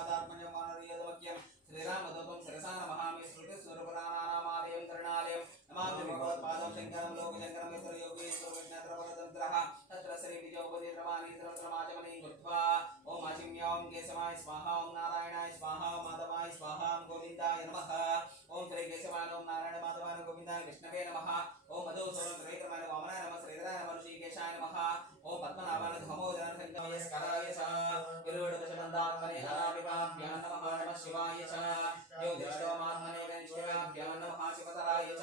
श्रीमदात्मजं वानरयदवाक्यं श्रीरामदत्तं शिरसा नमामि श्रुतिस्वरूपराणानामालयं करुणालयं नमामि भगवत्पादं शङ्करं लोकशङ्करं यत्र योगेश्वर विज्ञातरवरतन्त्रः तत्र श्रीविजयोपदेशमानीन्द्रमाचमनीं कृत्वा ॐ आचिम्यां केशवाय स्वाहा ॐ नारायणाय स्वाहा माधवाय स्वाहा गोविन्दाय नमः ॐ श्री केशवाय ॐ नारायण माधवाय गोविन्दाय विष्णवे नमः ॐ मधुसूदन त्रिविक्रमाय वामनाय नमः श्रीधराय नमः ऋषिकेशाय नमः ॐ पद्मनाभाय धमोदराय संगमाय स्कराय च गुरुवडदशबन्धात्मने अनामिकाभ्यां नमः नमः शिवाय च योगेश्वरात्मने गणेशाभ्यां नमः शिवतराय च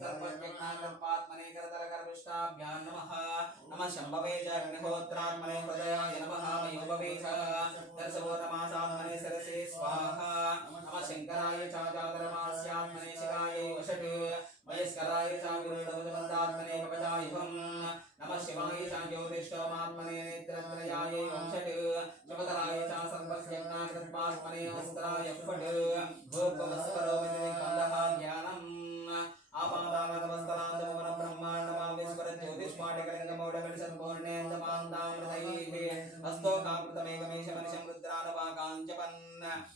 सर्वज्ञानपात्मने करतरकरपृष्ठाभ्यां नमः नमः शम्भवे च अग्निहोत्रात्मने हृदयाय नमः मयोभवे च दर्शवोरमासात्मने सरसे स्वाहा नमः शङ्कराय च जातरमास्यात्मने शिवाय वषट् मयस्कराय च गुरुवडदशबन्धात्मने कवचायुधं नमः शिवाय च ज्योतिष्ठोमात्मने नेत्रत्रयाय वंशट् शिवतराय च सर्वज्ञानकृत्पात्मने अस्त्राय फट् भूर्भुवस्वरो विदिग्बन्धः ज्ञानम् आपादानतमस्तलान्तमोहनं ब्रह्माण्डमावेश्वर ज्योतिष्माटिकलिङ्गमौढमिषम्पूर्णेन्दमान्तामृतैः हस्तोकामृतमेकमेशमनिशं रुद्रानवाकाञ्चपन्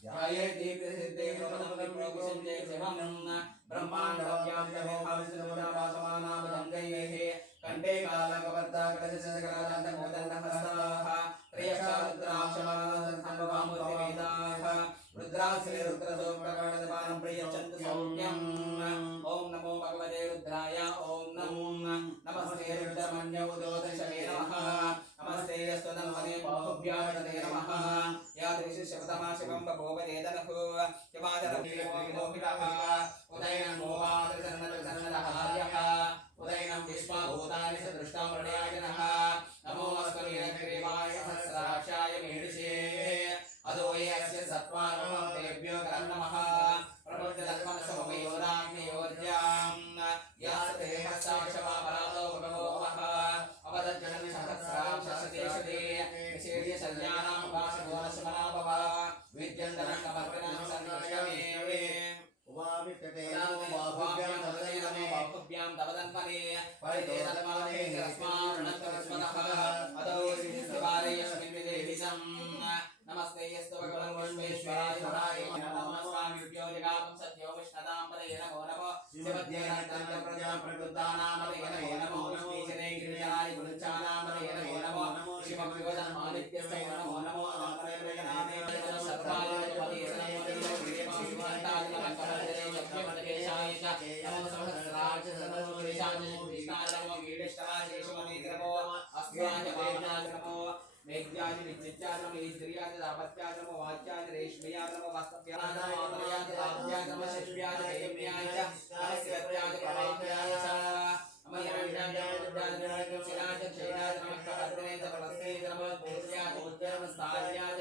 ध्याये दीप्तिसिद्धेकपदं विप्रोविशन्ते शिवं ब्रह्माण्डव्यां प्रमेहाविष्णुराभासमानामजङ्गैः कण्ठे कालकवर्ताकटशशकरादन्तमोदन्तहस्ताः त्रयक्षारुद्राक्षमानसम्भवामूर्तिवेदाः रुद्राश्री रुद्रसोप्रकरणदपानं प्रियच्छन्तु सौम्यम् ॐ नमो भगवते रुद्राय ॐ नमस्ते रुद्रमन्यौदोदशवे नमः नमस्ते स्वतन्वने बाहुभ्यामते नमः यादृशि शिवतमा शिवं बभूवदेदनः शिवाचरविमोहितः उदयनं मोहादृशन्नदहार्यः उदयनं विश्वभूतानि सदृष्टां प्रणयाजनः नमोऽस्मदेवाय सहस्राक्षाय मेडिषे अदो ये अस्य सत्त्वानुमं तेभ्यो नमः प्रपञ्चलक्ष्मणसमयोराग्नियोर्जां यासते हस्ताक्षमापराधो भगवोमः अवदज्जननि सहस्राक्षसदेशदे निषेड्यशल्यानां वासगोनशमनाभव विद्यन्दनं कमर्पिनं सन्निष्टमेवे बाहुभ्यां तवदन्मने परितेदन्मने रस्मार्णन्तमस्मनः अदो शिवारे यस्मिन् विदेहितं नमस्ते यस्तु भगवन् विश्वेश्वराय हराय नमः स्वामिभ्यो जगामं सत्यो विष्णदां पदये नमो नमः शिवद्येनान्तर्य प्रजा प्रकृतानां पदये नमो नमः विष्णुजने गिरिजाय गुरुचानां पदये नमो नमः शिवभगवदन्मादित्यस्य नमो नमो नामप्रजनामे सर्वाय पदये नमो शिवान्ताय नमः यज्ञपदेशाय च नमो सहस्राय च सर्वोदेशाय कृष्णाय नमो वीरेष्ठाय केशवनेत्रमो अस्त्राय वामनाय नमो मेघ्याय विचित्याय नमो ईश्वर्याय दापत्याय नमो वाच्याय रेश्मयाय नमो वास्तव्याय नमो आत्मयाय दाव्याय नमो शिष्याय देव्याय च नमस्कृत्याय प्रवाह्याय च अमयाय दुर्गाय शिराय क्षीराय नमः कवत्रे च प्रवस्ते नमः पूज्याय पूज्याय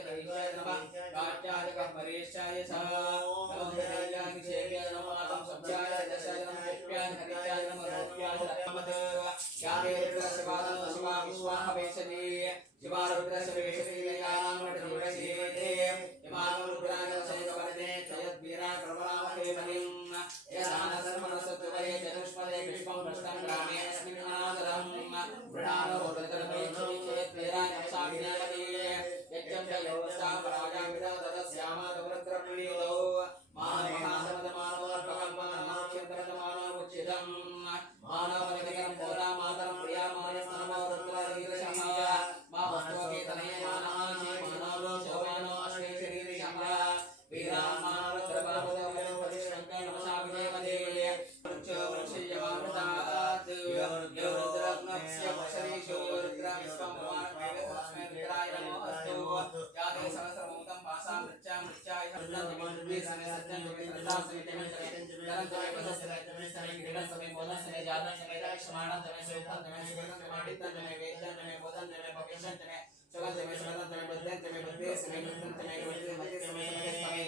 गैष्याय नमः काट्याय कपरेशाय च नमो देव्याय क्षेव्याय नमः आत्म सत्याय दशाय नमः शिव्याय हरियाय नमः रोप्याय नमः यावे शिवादन शिवा विश्वाहवेशने शिवारुद्रशवेशनीयानां वटदुर्गशीते इमानं रुद्रानशेखवरदे जयद्वीरा प्रवरामहे बलिं यदानसर्वणसत्वये चतुष्पदे पुष्पं पुष्टं ग्रामे अस्मिन् अनादरं वृणानो रुद्रतमेक्षि चेद्वीरा नमसाभिनयति यज्ञं च योस्तां पराजां विदधस्यामा रुद्रप्रणीतौ मानवहासमदमानवर्पकं मानमाक्षितमदमानमुच्चितं मानवनिकं पोरा मातरं प्रियामानस्तनमो रुद्ररीरशः मा वस्तुके तनये मानहासि मानवो शोभनो अश्वे शरीरिशः वीरामानरुद्रबाहुदेव परिशङ्कर नमसाभिदेवदेवे वृक्षो वृक्षयमामृतात् यो रुद्रग्नस्य वशरेषु रुद्रविश्वं भगवान् तस्मै रुद्राय नमो अस्तु यादे सहस्रमूतं पासां मृत्याय रुद्रमन्त्रे समे सत्यं विश्रद्धां समेतमे तनन्तमे वदस्समे समे क्रीडं समे बोधं समे जातं समे दक्षमाणं समे सुखं समे सुखं समे माडितं समे वेदं समे बोधं समे भविष्यं समे सुखं समे सुखं समे बुद्धं समे बुद्धे समे बुद्धं समे बुद्धे मते समे समे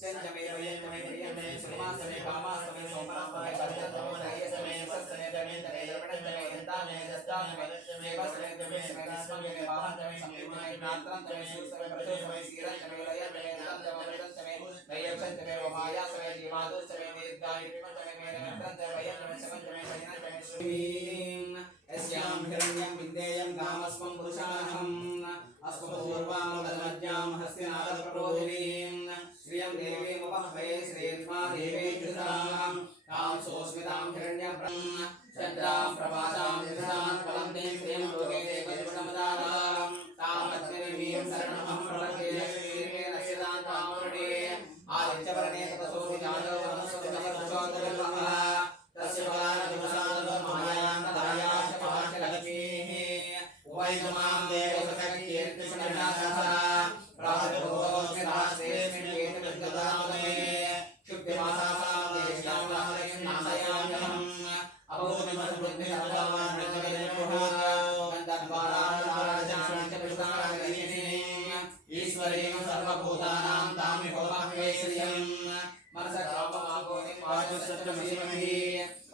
सेन समे वयं समे प्रियं समे सुखमा समे कामा समे सोमा समे भजन समे समे सत समे दमे समे द्रवणं समे यन्ता समे दस्ता समे देव समे दमे समे विश्वं समे वाहन समे संपूर्ण नात्रं समे सूर समे प्रजो समे सीरं समे लयं समे दं समे वृतं समे वयक्षं समे वमाया समे जीवादु समे दीर्घायु समे मेरत्रं समे वयं समे समे भजनं समे श्रीं यस्यां हिरण्यं विद्येयं कामस्वं पुरुषाहम् अस्मपूर्वां तन्मज्जां हस्तिनादप्रबोधिनी ह्रीं श्रियं देवीमुपह्वये श्रीर्मा देवेन्द्रां तां सोऽस्मितां हिरण्यं चन्द्रां प्रभासां दिशां फलं दें श्रियं लोके देवद्रुमदारां तां पद्मिनीं शरणमहं प्रपद्ये श्रीर्मेण सिदां तां वृणे आदित्यवर्णे तपसो विजातो वनस्पतिर्वृक्षोत्तरः तस्य फलादिवसादमायां तदायाश्च महालक्ष्मीः वैद्यमां देवसखीर्तिष्णनाथः प्रातर्भोस्मितास्तेऽस्मिन् वेदविद्गदामहे शुक्तिमासासां देश्यां महालक्ष्मीं नामयाम्यहम् अभूतमसुबुद्धिसर्वान् गन्धर्वाराजानि च पुष्पाणि ईश्वरीं सर्वभूतानां तामिहोमह्वे श्रियं मनसकाममागोनिं वाचुसत्रमसीमहि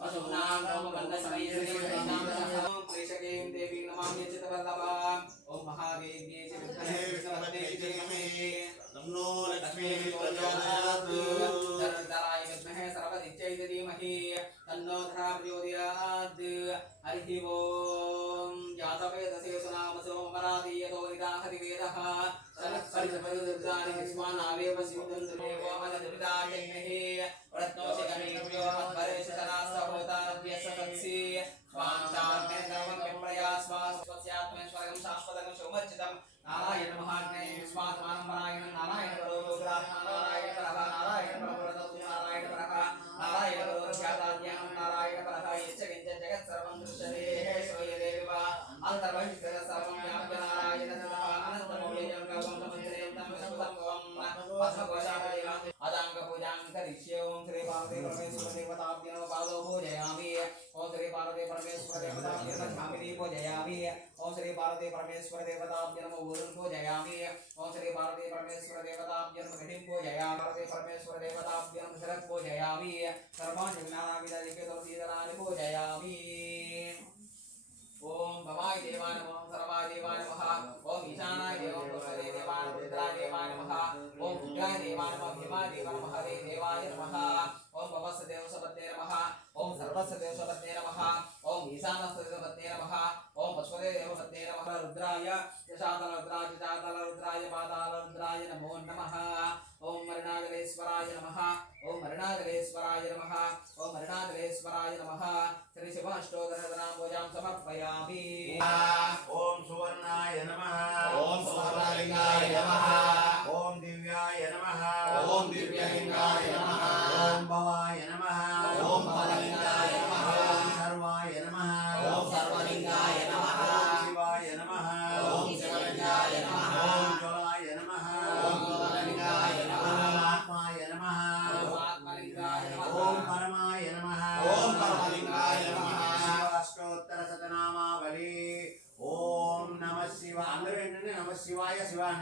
वसुनां नवमन्नसमयश्रीं प्रेषकीं देवीं नमामि चित्तवल्लभा ॐ महादेव्यै च विद्महे विष्णुपत्न्यै धीमहि तन्नो लक्ष्मी प्रचोदयात् धराय विद्महे सर्वदित्यै धीमहि तन्नो धरा प्रचोदयात् हरिः ॐ जातवेदसे सुनामसो मरादीयतो निदाहति वेदः सनत्परिसपरिदुर्गानि विश्वानावेव सिद्धन्तमेव मनदुरिदायज्ञहि प्रत्नोषि गणेभ्यो मत्परेश सनास्तहोतारभ्यसतत्सि स्वाञ्चात्मे सर्वं विप्रयास्वास्वस्यात्मेश्वरं शाश्वतं शोमच्चितं नारायण महाग्ने विश्वात्मानं नारायण नारायण नारायण परः नारायण परः नारायण ख्याताद्यां नारायण परः यच्च किञ्च जगत् सर्वं दृश्यते श्रूयते वा अन्तर्बहिः सर्वं व्याप्य नारायण ततः अनन्तमौल्यं कवं समुद्रं तं विश्वसर्वं पद्मकोशापदेवां अदाङ्गपूजां करिष्ये ॐ श्री पार्वती परमेश्वर देवताभ्यो पादौ पूजयामि ॐ श्री पार्वती परमेश्वर देवताभ्यो नमामि पूजयामि ॐ श्री पार्वती परमेश्वर देवताभ्यो नमो पूजयामि ॐ श्री पार्वती परमेश्वर देवताभ्यो नमो पूजयामि पार्वती परमेश्वर देवताभ्यो नमो शरत् पूजयामि सर्वाणि ज्ञानाविदलिके तुलसीदलानि पूजयामि ओम भवाय देवाय नमः सर्वाय देवाय नमः ओम ईशानाय देवाय देवाय रुद्राय देवाय नमः ओम रुद्राय देवाय नमः भीमाय देवाय नमः देवाय नमः ओम भवस्य देवसपत्ने नमः ओम सर्वस्य देवसपत्ने नमः ओम ईशानस्य देवसपत्ने नमः ओम पशुपते देवसपत्ने नमः रुद्राय यशातल रुद्राय पाताल रुद्राय नमो नमः ओम मरणागलेश्वराय नमः ओम मरणागलेश्वराय नमः ओम मरणागलेश्वराय नमः श्री शिवाष्टोत्तरनामोजां समर्पयामि ओम सुवर्णाय नमः ओम सुवर्णलिंगाय नमः ओम दिव्याय नमः ओम दिव्यलिंगाय नमः ओम भवाय नमः ओम भवलिंगाय नमः ओम सर्वाय नमः ओम सर्वलिंगाय नमः शिवाय नमः ओम शिवलिंगाय नमः ओम ज्वलाय नमः ओम ज्वललिंगाय नमः ओम आत्माय नमः ओम आत्मलिंगाय नमः ओम परमाय नमः ओम परमलिंगाय नमः शिवाष्टोत्तर शतनामावली ओम नमः शिवाय అందరూ ఏంటంటే నమః శివాయ శివాయ